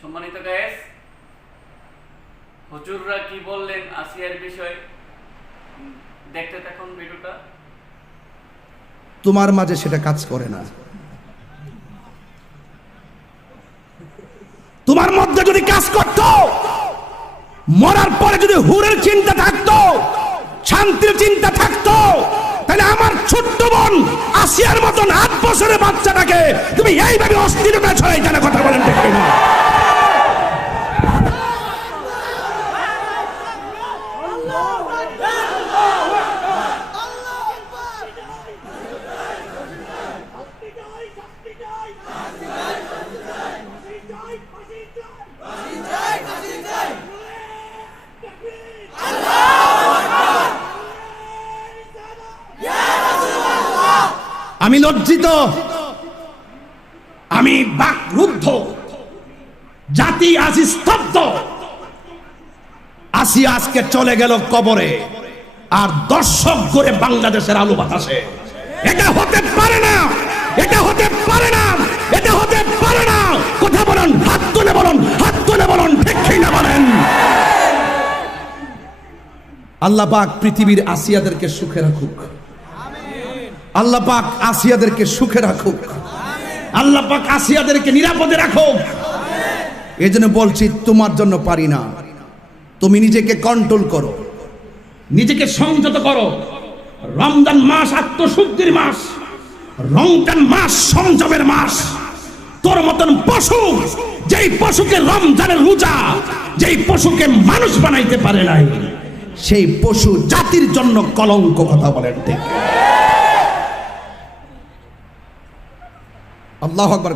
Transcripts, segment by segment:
সম্মানিত গায়েস, হুজুররা কি বললেন আসিয়ার বিষয়ে দেখতে থাকুন ভিডিওটা। তোমার মাঝে সেটা কাজ করে না। তোমার মধ্যে যদি কাজ করত, মরার পরে যদি হুরের চিন্তা থাকতো, শান্তির চিন্তা থাকতো, তাহলে আমার ছোট্ট বোন আসিয়ার মতন 8 বছরের বাচ্চাটাকে তুমি এইভাবে অস্থিরতা ছড়াই কেন? কথা বলেন ঠিক না? আমি লজ্জিত, আমি বাকরুদ্ধ, জাতি আজ স্তব্ধ। আসিয়া আজকে চলে গেল কবরে, আর দর্শক করে বাংলাদেশের আলো বাতাসে। এটা হতে পারে না, এটা হতে পারে না, এটা হতে পারে না। কথা বলেন, হাত তুলে বলুন, হাত তুলে বলুন, ঠিক না বলেন? আল্লাহ পাক পৃথিবীর আসিয়াদেরকে সুখে রাখুক, আল্লাহ পাক আসিয়াদেরকে সুখে রাখুক, আল্লাহ পাক আসিয়াদেরকে নিরাপদে রাখুক। এই জন্য বলছি, তোমার জন্য পারি না। তুমি নিজেকে কন্ট্রোল করো, নিজেকে সংযত করো। রমজান মাস আত্মশুদ্ধির মাস, রমজান মাস সংযমের মাস। তোর মতন পশু, যেই পশুকে রমজানের রোজা, যেই পশুকে মানুষ বানাইতে পারে নাই, সেই পশু জাতির জন্য কলঙ্ক। কথা বলেন ঠিক? আল্লাহু আকবার।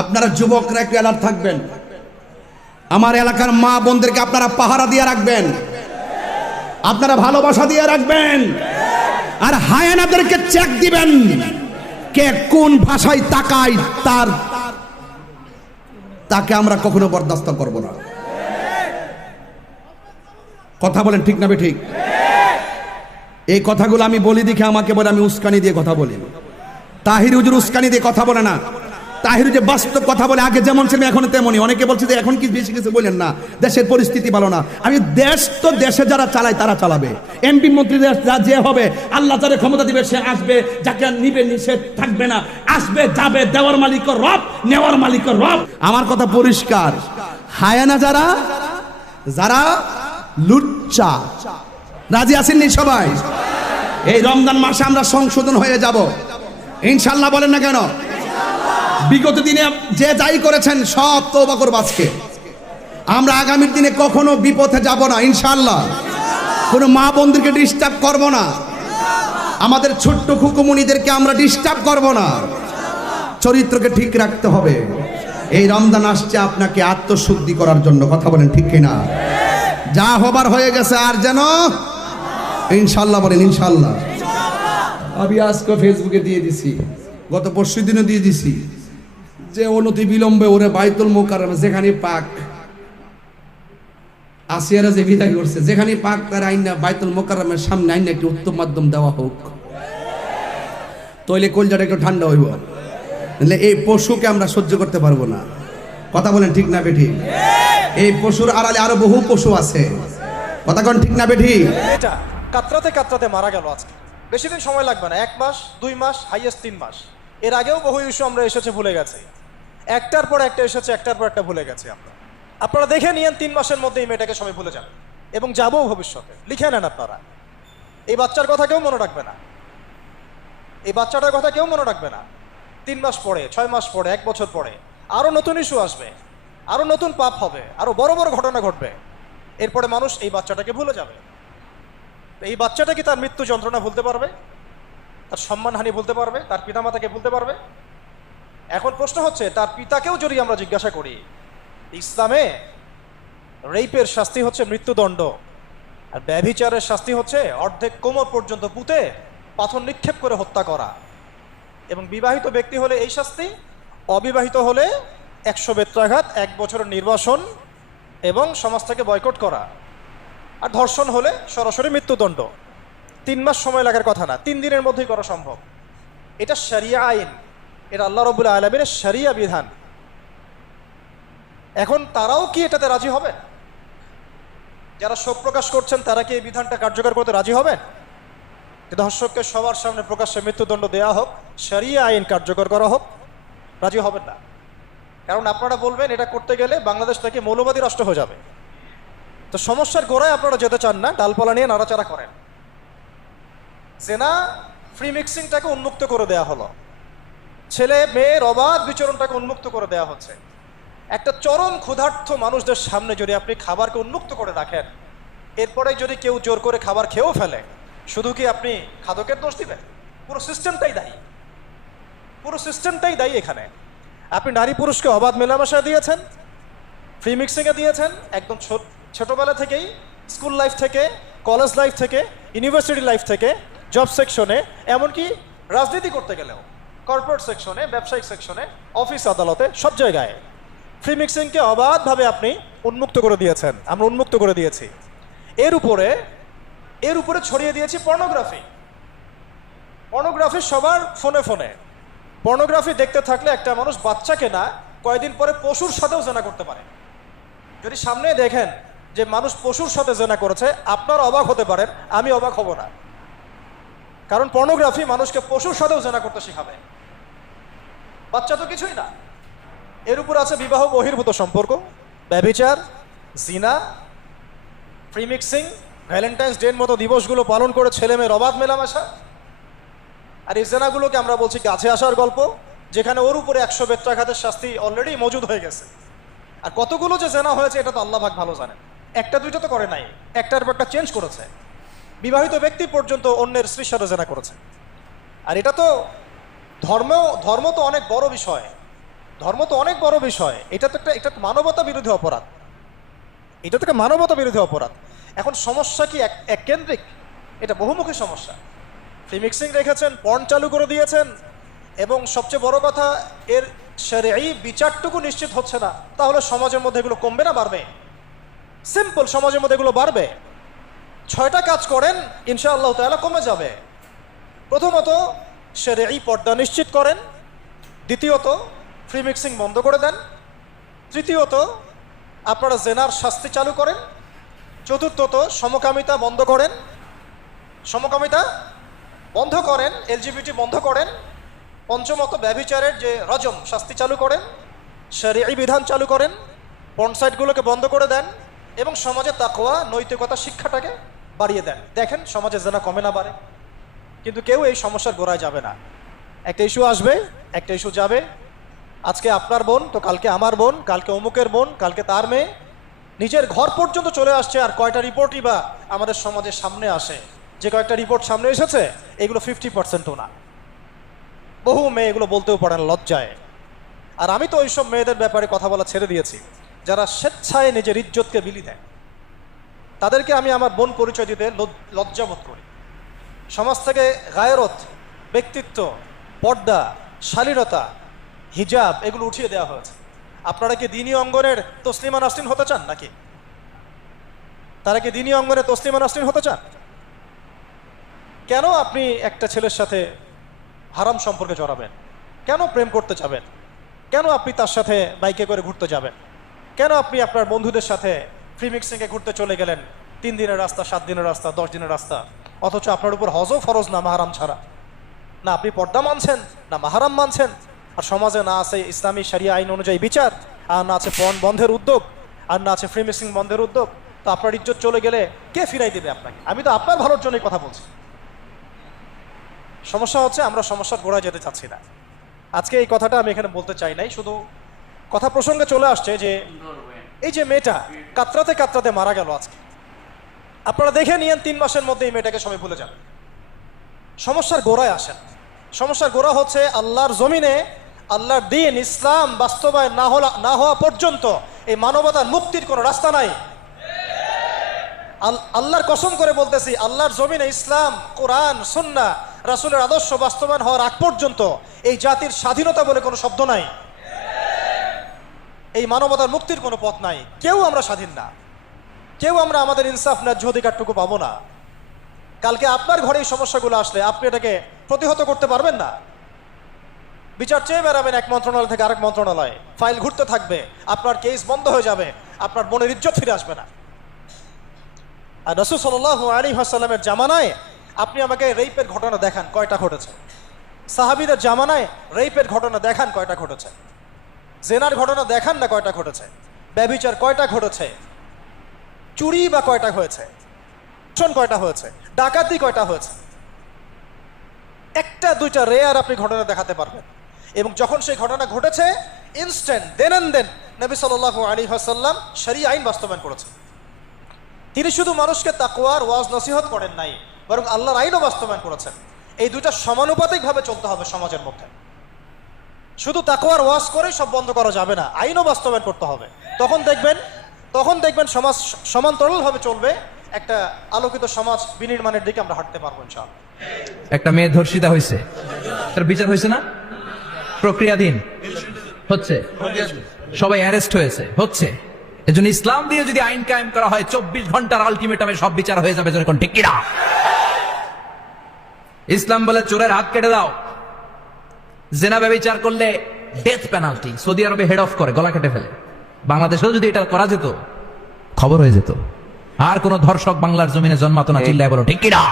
আপনারা যুবকরা একটু অ্যালার্ট থাকবেন। আমার এলাকার মা বোনদেরকে আপনারা পাহারা দিয়ে রাখবেন, আপনারা ভালোবাসা দিয়ে রাখবেন, আর হায়ানাদেরকে চেক দিবেন কে কোন ভাষায় তাকায়, তাকে আমরা কখনো বরদাস্ত করব না। কথা বলেন ঠিক না? ঠিক। এই কথাগুলো আমি বলি দেখে আমাকে বলে আমি উস্কানি দিয়ে কথা বলি। তাহির হুজুর উস্কানি দিয়ে কথা বলে না। তাহির যে বাস্তব কথা বলে, আগে যেমন ছিলেন এখন তেমনই। অনেকে বলছে যে এখন কি বেশি কিছু বলেন না, দেশের পরিস্থিতি ভালো না। আমি দেশ তো দেশে যারা চালায় তারা চালাবে। এমপি মন্ত্রী যে হবে, আল্লাহ যারে ক্ষমতা দিবে সে আসবে, যাকে নিবে সে থাকবে না। আসবে যাবে, দেওয়ার মালিক রব, নেওয়ার মালিক রব। আমার কথা পরিষ্কার। হায়ানা যারা, যারা লুচ্চা, রাজি আছেননি সবাই? এই রমজান মাসে আমরা সংশোধন হয়ে যাব ইনশাআল্লাহ। বলেন না কেন? বিগত দিনে যে যাই করেছেন সব তওবা করব আজকে। আমরা আগামীর দিনে কখনো বিপথে যাব না ইনশাআল্লাহ। কোনো মা বোনদেরকে ডিস্টার্ব করব না, আমাদের ছোট্ট খুকুমনিদেরকে আমরা ডিস্টার্ব করব না। চরিত্রকে ঠিক রাখতে হবে। এই রমজান আসছে আপনাকে আত্মশুদ্ধি করার জন্য। কথা বলেন ঠিক কিনা? যা হবার হয়ে গেছে, আর যেন ইনশাআল্লাহ বলেন ইনশাআল্লাহ। আমি আজকে ফেসবুকে দিয়ে দিছি, গত পরশু দিনও দিয়ে দিছি, যে অনতি বিলম্বে ওরে বাইতুল মুকাররমে যেখানে পাক আসিয়ারা যে বিদায় করছে, যেখানে পাক তার আইনা বাইতুল মুকাররমের সামনে আইনা একটি উত্তম মাধ্যম দেওয়া হোক, তইলে কলজাটা একটু ঠান্ডা হইব। তাহলে এই পশুকে আমরা সহ্য করতে পারবো না। কথা বলেন ঠিক না বেঠি? এই পশুর আড়ালে আরো বহু পশু আছে। কথা কোন ঠিক না বেঠি? এটা কাতরাতে কাতরাতে মারা গেল আজকে। বেশি দিন সময় লাগবে না, 1 মাস 2 মাস হাইয়েস্ট 3 মাস। এর আগেও বহু ইস্যু আমরা এসেছে ভুলে গেছি, একটার পর একটা এসেছে, একটার পর একটা ভুলে গেছি আমরা। আপনারা দেখে নিয়েন 3 মাসের মধ্যে এই মেয়েটাকে সবাই ভুলে যান, এবং যাবো ভবিষ্যতে। লিখে নেন আপনারা। এই বাচ্চার কথা কেউ মনে রাখবে না, এই বাচ্চাটার কথা কেউ মনে রাখবে না। 3 মাস পরে, 6 মাস পরে, 1 বছর পরে আরো নতুন ইস্যু আসবে, আরো নতুন পাপ হবে, আরো বড় বড় ঘটনা ঘটবে। এরপরে মানুষ এই বাচ্চাটাকে ভুলে যাবে। এই বাচ্চাটা কি তার মৃত্যু যন্ত্রণা ভুলতে পারবে? তার সম্মানহানি ভুলতে পারবে? তার পিতামাতাকে ভুলতে পারবে? এখন প্রশ্ন হচ্ছে, তার পিতাকেও যদি আমরা জিজ্ঞাসা করি, ইসলামে রেপের শাস্তি হচ্ছে মৃত্যুদণ্ড, আর ব্যভিচারের শাস্তি হচ্ছে অর্ধেক কোমর পর্যন্ত পুঁতে পাথর নিক্ষেপ করে হত্যা করা। এবং বিবাহিত ব্যক্তি হলে এই শাস্তি, অবিবাহিত হলে 100 বেত্রাঘাত, 1 বছরের নির্বাসন এবং সমাজ থেকে বয়কট করা, আর ধর্ষণ হলে সরাসরি মৃত্যুদণ্ড। 3 মাস সময় লাগার কথা না, 3 দিনের মধ্যেই করা সম্ভব। এটা শরিয়া আইন, এটা আল্লাহ রাব্বুল আলামিনের শরিয়া বিধান। এখন তারাও কি এটাতে রাজি হবেন? যারা শোক প্রকাশ করছেন তারা কি এই বিধানটা কার্যকর করতে রাজি হবেন? ধর্ষককে সবার সামনে প্রকাশ্যে মৃত্যুদণ্ড দেওয়া হোক, শরিয়া আইন কার্যকর করা হোক, রাজি হবেন না। কারণ আপনারা বলবেন এটা করতে গেলে বাংলাদেশ থেকে মৌলবাদী রাষ্ট্র হয়ে যাবে। তো সমস্যার গোড়ায় আপনারা যেতে চান না, ডালপালা নিয়ে নাড়াচাড়া করেন। জেনা ফ্রি মিক্সিংটাকে উন্মুক্ত করে দেয়া হলো, ছেলে মেয়ের অবাধ বিচরণটাকে উন্মুক্ত করে দেয়া হচ্ছে। একটা চরম ক্ষুধার্ত মানুষদের সামনে যদি আপনি খাবারকে উন্মুক্ত করে রাখেন, এরপরে যদি কেউ জোর করে খাবার খেয়েও ফেলে, শুধু কি আপনি খাদকের দোষ দিবেন? পুরো সিস্টেমটাই দায়ী, পুরো সিস্টেমটাই দায়ী। এখানে আপনি নারী পুরুষকে অবাধ মেলামেশা দিয়েছেন, ফ্রি মিক্সিংয়ে দিয়েছেন, একদম ছোটবেলা থেকেই, স্কুল লাইফ থেকে, কলেজ লাইফ থেকে, ইউনিভার্সিটি লাইফ থেকে, জব সেকশনে, এমনকি রাজনীতি করতে গেলেও কর্পোরেট সেকশনে, ব্যবসায়িক সেকশনে, অফিস আদালতে, সব জায়গায় ফ্রি মিক্সিংকে অবাধভাবে আপনি উন্মুক্ত করে দিয়েছেন, আমরা উন্মুক্ত করে দিয়েছি। এর উপরে ছড়িয়ে দিয়েছি পর্নোগ্রাফি। পর্নোগ্রাফি সবার ফোনে ফোনে। পর্নোগ্রাফি দেখতে থাকলে একটা মানুষ বাচ্চাকে না, কয়েকদিন পরে পশুর সাথেও জেনা করতে পারে। যদি সামনে দেখেন যে মানুষ পশুর সাথে জেনা করেছে, আপনারা অবাক হতে পারেন, আমি অবাক হব না। কারণ পর্নোগ্রাফি মানুষকে পশুর সাথেও জেনা করতে শেখাবে, বাচ্চা তো কিছুই না। এর উপর আছে বিবাহ বহির্ভূত সম্পর্ক, ব্যভিচার, জিনা, ফ্রি মিক্সিং, ভ্যালেন্টাইন্স ডের মতো দিবসগুলো পালন করে ছেলে মেয়ের অবাধ মেলামেশা। আর এই জেনাগুলোকে আমরা বলছি কাছে আসার গল্প, যেখানে ওর উপরে 100 বেত্রাঘাতের শাস্তি অলরেডি মজুদ হয়ে গেছে। আর কতগুলো যে জেনা হয়েছে এটা তো আল্লাহ পাক ভালো জানেন। একটা দুইটা তো করে নাই, একটার পর একটা চেঞ্জ করেছে। বিবাহিত ব্যক্তি পর্যন্ত অন্যের স্ত্রীর সাথে জেনা করেছে। আর এটা তো ধর্ম তো অনেক বড় বিষয়, ধর্ম তো অনেক বড় বিষয়। এটা তো মানবতা বিরোধী অপরাধ, এটা তো একটা মানবতা বিরোধী অপরাধ। এখন সমস্যা কি এক কেন্দ্রিক? এটা বহুমুখী সমস্যা। ফ্রি মিক্সিং রেখেছেন, পর্ন চালু করে দিয়েছেন, এবং সবচেয়ে বড় কথা এর শরঈ বিচারটুকু নিশ্চিত হচ্ছে না। তাহলে সমাজের মধ্যে এগুলো কমবে না বাড়বে? সিম্পল, সমাজের মধ্যে এগুলো বাড়বে। 6টা কাজ করেন, ইনশাআল্লাহ তাআলা কমে যাবে। প্রথমত শরঈ পর্দা নিশ্চিত করেন, দ্বিতীয়ত ফ্রি মিক্সিং বন্ধ করে দেন, তৃতীয়ত আপনারা জেনার শাস্তি চালু করেন, চতুর্থত সমকামিতা বন্ধ করেন, এলজিবিটি বন্ধ করেন, পঞ্চমত ব্যভিচারের যে রজম শাস্তি চালু করেন, শরঈ বিধান চালু করেন, পর্ন সাইটগুলোকে বন্ধ করে দেন, এবং সমাজে তাকওয়া নৈতিকতা শিক্ষাটাকে বাড়িয়ে দেন। দেখেন সমাজে জেনা কমে না বাড়ে। কিন্তু কেউ এই সমস্যার গোড়ায় যাবে না। একটা ইস্যু আসবে, একটা ইস্যু যাবে। আজকে আপনার বোন তো কালকে আমার বোন, কালকে অমুকের বোন, কালকে তার মেয়ে, নিজের ঘর পর্যন্ত চলে আসছে। আর কয়টা রিপোর্টই বা আমাদের সমাজের সামনে আসে? যে কয়েকটা রিপোর্ট সামনে এসেছে এগুলো 50%ও না। বহু মেয়ে এগুলো বলতেও পারে না লজ্জায়। আর আমি তো ওইসব মেয়েদের ব্যাপারে কথা বলা ছেড়ে দিয়েছি, যারা স্বেচ্ছায় নিজের ইজ্জতকে বিলি দেয়। তাদেরকে আমি আমার বোন পরিচয় দিতে লজ্জাবোধ করি। সমাজ থেকে গায়রত, ব্যক্তিত্ব, পর্দা, শালীনতা, হিজাব এগুলো উঠিয়ে দেওয়া হয়েছে। আপনারা কি দ্বীনি অঙ্গনের তসলিমা নাসরিন হতে চান নাকি? তারা কি দ্বীনি অঙ্গনে তসলিমা নাসরিন হতে চান? কেন আপনি একটা ছেলের সাথে হারাম সম্পর্কে জড়াবেন? কেন প্রেম করতে যাবেন? কেন আপনি তার সাথে বাইকে করে ঘুরতে যাবেন? কেন আপনি আপনার বন্ধুদের সাথে ফ্রি মিক্সিংয়ে ঘুরতে চলে গেলেন? 3 দিনের রাস্তা, 7 দিনের রাস্তা, 10 দিনের রাস্তা, অথচ আপনার উপর হজও ফরজ না মাহারাম ছাড়া। না আপনি পর্দা মানছেন, না মাহারাম মানছেন। আর সমাজে না আছে ইসলামী শরিয়া আইন অনুযায়ী বিচার, আর না আছে পর্ন বন্ধের উদ্যোগ, আর না আছে ফ্রি মিক্সিং বন্ধের উদ্যোগ। তো আপনার ইজ্জত চলে গেলে কে ফিরাই দেবে আপনাকে? আমি তো আপনার ভালোর জন্যই কথা বলছি। সমস্যা হচ্ছে আমরা সমস্যার গোড়ায় যেতে চাচ্ছি না। আজকে এই কথাটা আমি এখানে বলতে চাই নাই, শুধু কথা প্রসঙ্গে চলে আসছে যে এই যে মেয়েটা কাতরাতে কাতরাতে মারা গেল আজকে, আপনারা দেখে নিয়েন 3 মাসের মধ্যে এই মেয়েটাকে সবাই ভুলে যাবে। সমস্যার গোড়ায় আসেন। সমস্যার গোড়া হচ্ছে আল্লাহর জমিনে আল্লাহর দ্বীন ইসলাম বাস্তবায়ন না হওয়া পর্যন্ত এই মানবতার মুক্তির কোনো রাস্তা নাই। আল্লাহর কসম করে বলতেছি, আল্লাহর জমিনে ইসলাম, কোরআন, সুন্নাহ, রাসূলের আদর্শ বাস্তবায়ন হওয়ার আগ পর্যন্ত এই জাতির স্বাধীনতা বলে কোনো শব্দ নাই। এই মানবতার মুক্তির কোনো পথ নাই। কেউ আমরা স্বাধীন না, কেউ আমরা আমাদের ইনসাফ ন্যায্য অধিকারটুকু পাবো না। কালকে আপনার ঘরে এই সমস্যাগুলো আসলে আপনি এটাকে প্রতিহত করতে পারবেন না। বিচার চেয়ে বেড়াবেন এক মন্ত্রণালয় থেকে আরেক মন্ত্রণালয়ে, ফাইল ঘুরতে থাকবে, আপনার কেস বন্ধ হয়ে যাবে, আপনার বোনের ইজ্জত ফিরে আসবে না। আর রাসূল সাল্লাল্লাহু আলাইহি ওয়াসাল্লামের জামানায় আপনি আমাকে রেপের ঘটনা দেখান কয়টা ঘটেছে? সাহাবীদের জামানায় রেপের ঘটনা দেখান কয়টা ঘটেছে? জেনার ঘটনা দেখান না কয়টা ঘটেছে? ব্যভিচার কয়টা ঘটেছে? চুরি বা কয়টা হয়েছে? কয়টা হয়েছে? ডাকাতি কয়টা হয়েছে? একটা দুইটা রেয়ার আপনি ঘটনা দেখাতে পারবেন। এবং যখন সেই ঘটনা ঘটেছে ইনস্ট্যান্ট দেন এন্ড দেন নবী সাল্লাল্লাহু আলাইহি ওয়াসাল্লাম শরীয়ত আইন বাস্তবায়ন করেছেন। তিনি শুধু মানুষকে তাকওয়ার ওয়াজ নসিহত করেন নাই, বরং আল্লাহর আইনও বাস্তবায়ন করেছেন। এই দুইটা সমানুপাতিকভাবে চলতে হবে সমাজের মধ্যে। শুধু তাকওয়ার ওয়াজ করেই সব বন্ধ করা যাবে না, আইনও বাস্তবায়ন করতে হবে। তখন দেখবেন সমাজ সমান্তরালভাবে চলবে, একটা আলোকিত সমাজ বিনির্মাণের দিকে আমরা হাঁটতে পারবো ইনশাআল্লাহ। একটা মেয়ে ধর্ষিতা হয়েছে, তার বিচার হয়েছে না? প্রক্রিয়াধীন হচ্ছে, সবাই অ্যারেস্ট হচ্ছে। এজন্য ইসলাম দিয়ে যদি আইন কায়েম করা হয় 24 ঘন্টার আলটিমেটামে সব বিচার হয়ে যাবে, যখন ঠিক কিনা? ইসলাম বলে চোরের হাত কেটে দাও, জেনা ব্যভিচার করলে ডেথ পেনাল্টি। সৌদি আরবে হেড অফ করে, গলা কেটে ফেলে। বাংলাদেশেও যদি এটা করা যেত, খবর হয়ে যেত, আর কোন ধর্ষক বাংলার জমিনে জন্মাতো না। চিল্লায় বলো ঠিক কিনা?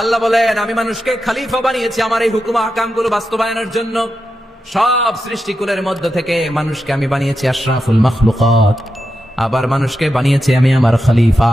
আল্লাহ বলেন, আমি মানুষকে খলিফা বানিয়েছি আমার এই হুকুম আহকামগুলো বাস্তবায়নের জন্য। সব সৃষ্টিকুলের মধ্য থেকে মানুষকে আমি বানিয়েছি আশরাফুল মাখলুকাত, আবার মানুষকে বানিয়েছি আমি আমার খলিফা।